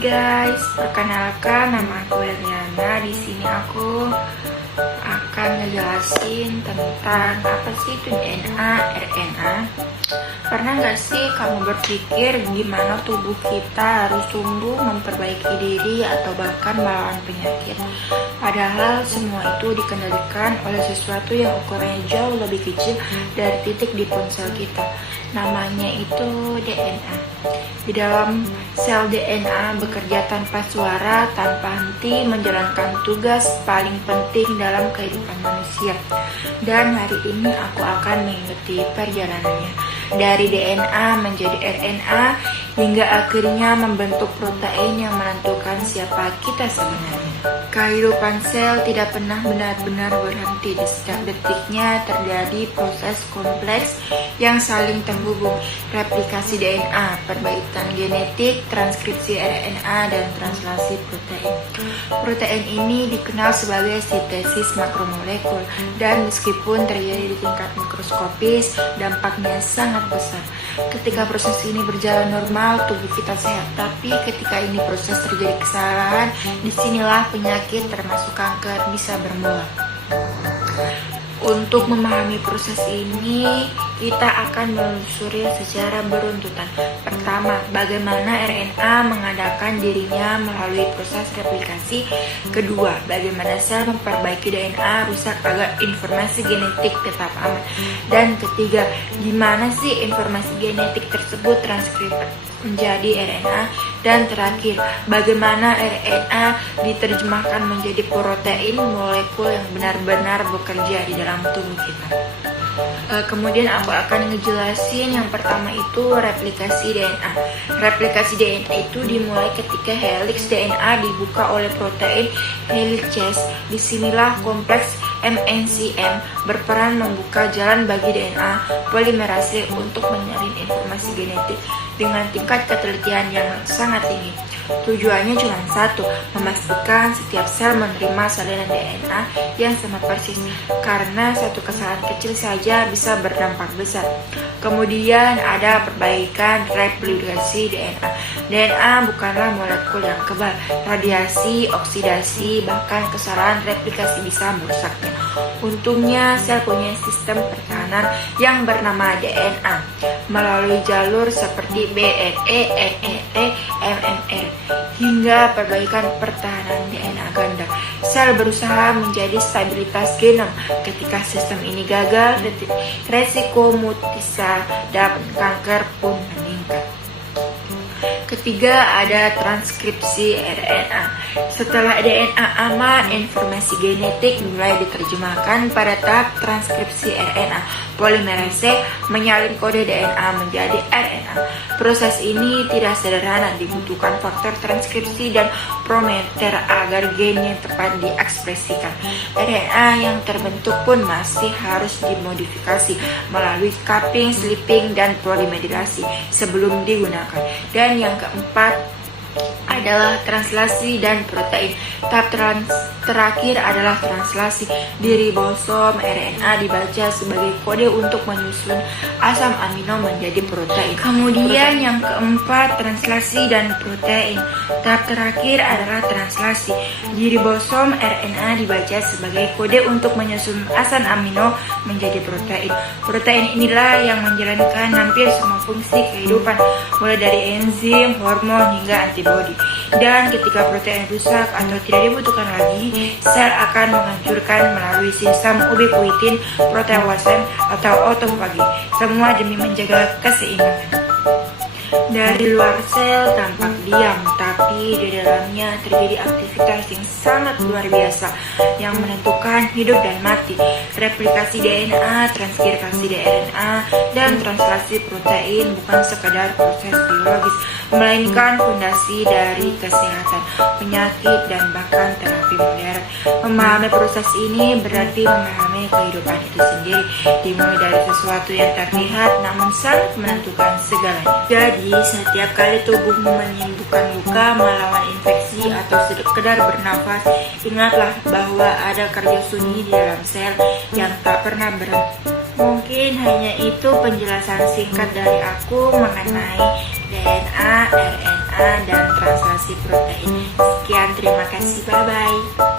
guys, perkenalkan nama aku Eliana. Di sini aku akan ngejelasin tentang apa sih itu DNA, RNA. Pernah nggak sih kamu berpikir gimana tubuh kita harus tumbuh memperbaiki diri atau bahkan melawan penyakit? Padahal semua itu dikendalikan oleh sesuatu yang ukurannya jauh lebih kecil dari titik di ponsel kita. Namanya itu DNA. Di dalam sel DNA bekerja tanpa suara, tanpa henti, menjalankan tugas paling penting dalam kehidupan manusia. Dan hari ini aku akan mengikuti perjalanannya dari DNA menjadi RNA hingga akhirnya membentuk protein yang menentukan siapa kita sebenarnya. Kehidupan sel tidak pernah benar-benar berhenti. Di setiap detiknya terjadi proses kompleks yang saling terhubung. Replikasi DNA, perbaikan genetik, transkripsi RNA, dan translasi protein. Protein ini dikenal sebagai sintesis makromolekul, dan meskipun terjadi di tingkat mikroskopis, dampaknya sangat besar. Ketika proses ini berjalan normal, tubuh kita sehat. Tapi ketika ini proses terjadi kesalahan, disinilah penyakit termasuk kanker bisa bermula. Untuk memahami proses ini, kita akan menelusuri secara beruntutan. Pertama, bagaimana RNA mengadakan dirinya melalui proses replikasi. Kedua, bagaimana sel memperbaiki DNA rusak agar informasi genetik tetap aman. Dan ketiga, gimana sih informasi genetik tersebut transkrip menjadi RNA. Dan terakhir, bagaimana RNA diterjemahkan menjadi protein molekul yang benar-benar bekerja di dalam tubuh kita. Kemudian aku akan ngejelasin yang pertama itu replikasi DNA. Replikasi DNA itu dimulai ketika helix DNA dibuka oleh protein helices. Disinilah kompleks MNCM berperan membuka jalan bagi DNA polimerase untuk menyalin informasi genetik dengan tingkat ketelitian yang sangat tinggi. Tujuannya cuma satu, memastikan setiap sel menerima salinan DNA yang sama persis, karena satu kesalahan kecil saja bisa berdampak besar. Kemudian ada perbaikan replikasi DNA. DNA bukanlah molekul yang kebal. Radiasi, oksidasi, bahkan kesalahan replikasi bisa merusaknya. Untungnya sel punya sistem pertahanan yang bernama DNA melalui jalur seperti BNE, NET, MMR hingga perbaikan pertahanan DNA ganda. Sel berusaha menjadi stabilitas genom. Ketika sistem ini gagal, resiko mutisme dan kanker pun meningkat. Ketiga, ada transkripsi RNA. Setelah DNA aman, informasi genetik mulai diterjemahkan pada tahap transkripsi RNA. Polimerase menyalin kode DNA menjadi RNA. Proses ini tidak sederhana, dibutuhkan faktor transkripsi dan promoter agar gennya tepat diekspresikan. RNA yang terbentuk pun masih harus dimodifikasi melalui capping, slipping, dan polimerisasi sebelum digunakan. Dan yang keempat adalah translasi dan protein. Tahap terakhir adalah translasi. Di ribosom, RNA dibaca sebagai kode untuk menyusun asam amino menjadi protein. Kemudian yang keempat, translasi dan protein. Tahap terakhir adalah translasi. Di ribosom, RNA dibaca sebagai kode untuk menyusun asam amino menjadi protein. Protein inilah yang menjalankan hampir semua fungsi kehidupan, mulai dari enzim, hormon, hingga antibodi. Dan ketika protein rusak atau tidak dibutuhkan lagi, sel akan menghancurkan melalui sistem ubiquitin, proteosen, atau autofagi, semua demi menjaga keseimbangan. Dari luar sel tampak diam, tapi di dalamnya terjadi aktivitas yang sangat luar biasa yang menentukan hidup dan mati. Replikasi DNA, transkripsi DNA, dan translasi protein bukan sekadar proses biologis, melainkan fondasi dari kesehatan, penyakit, dan bahkan terapi modern. Memahami proses ini berarti memahami kehidupan itu sendiri, dimulai dari sesuatu yang terlihat namun sangat menentukan segalanya. Jadi, setiap kali tubuhmu menyembuhkan luka, melawan infeksi, atau sekedar bernafas, ingatlah bahwa ada kerja sunyi di dalam sel yang tak pernah berhenti. Mungkin hanya itu penjelasan singkat dari aku mengenai DNA, RNA, dan translasi protein. lain. Sekian, terima kasih, bye-bye.